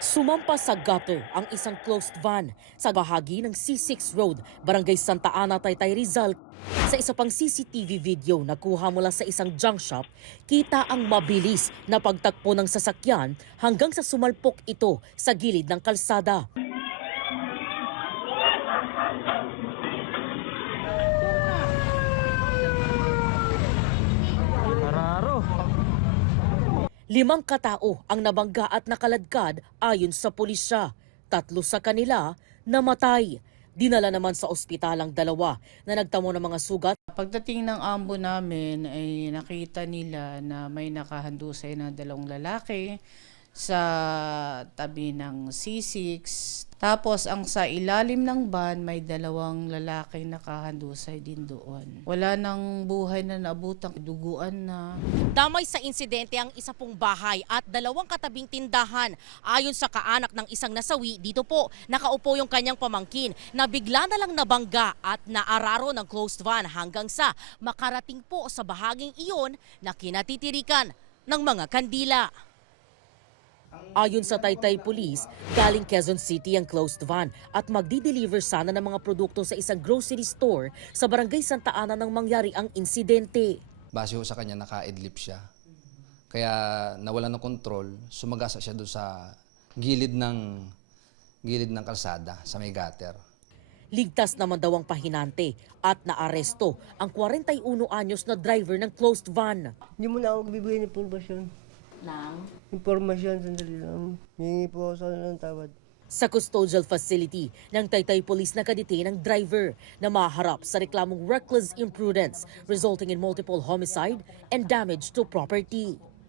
Sumampa sa gutter ang isang closed van sa bahagi ng C6 Road, Barangay Santa Ana, Taytay, Rizal. Sa isa pang CCTV video na kuha mula sa isang junk shop, kita ang mabilis na pagtakbo ng sasakyan hanggang sa sumalpok ito sa gilid ng kalsada. Araro. 5 katao ang nabangga at nakaladkad ayon sa pulisya. 3 sa kanila namatay. Dinala naman sa ospital ang 2 na nagtamo ng mga sugat. Pagdating ng ambo namin ay nakita nila na may nakahandusay na 2 lalaki sa tabi ng C6. Tapos ang sa ilalim ng van may 2 lalaki nakahandusay din doon. Wala nang buhay na naabutang, duguan na. Damay sa insidente ang isa pong bahay at 2 katabing tindahan. Ayon sa kaanak ng isang nasawi, dito po nakaupo yung kanyang pamangkin na bigla na lang nabangga at naararo ng closed van hanggang sa makarating po sa bahaging iyon na kinatitirikan ng mga kandila. Ayon sa Taytay Police, galing Quezon City ang closed van at magdi-deliver sana ng mga produkto sa isang grocery store sa Barangay Santa Ana nang mangyari ang insidente. Base ho sa kanya, naka-idlip siya. Kaya nawala ng kontrol, sumagasa siya doon sa gilid ng kalsada, sa may gutter. Ligtas naman daw ang pahinante at naaresto ang 41 anyos na driver ng closed van. Hindi mo na ako bibigyan ng impormasyon. Impormasyon, sandali lang. Hihingi po ako sa kanila ng tawad. Sa custodial facility ng Taytay Police nakadetain ang driver na maharap sa reklamong reckless imprudence resulting in multiple homicide and damage to property.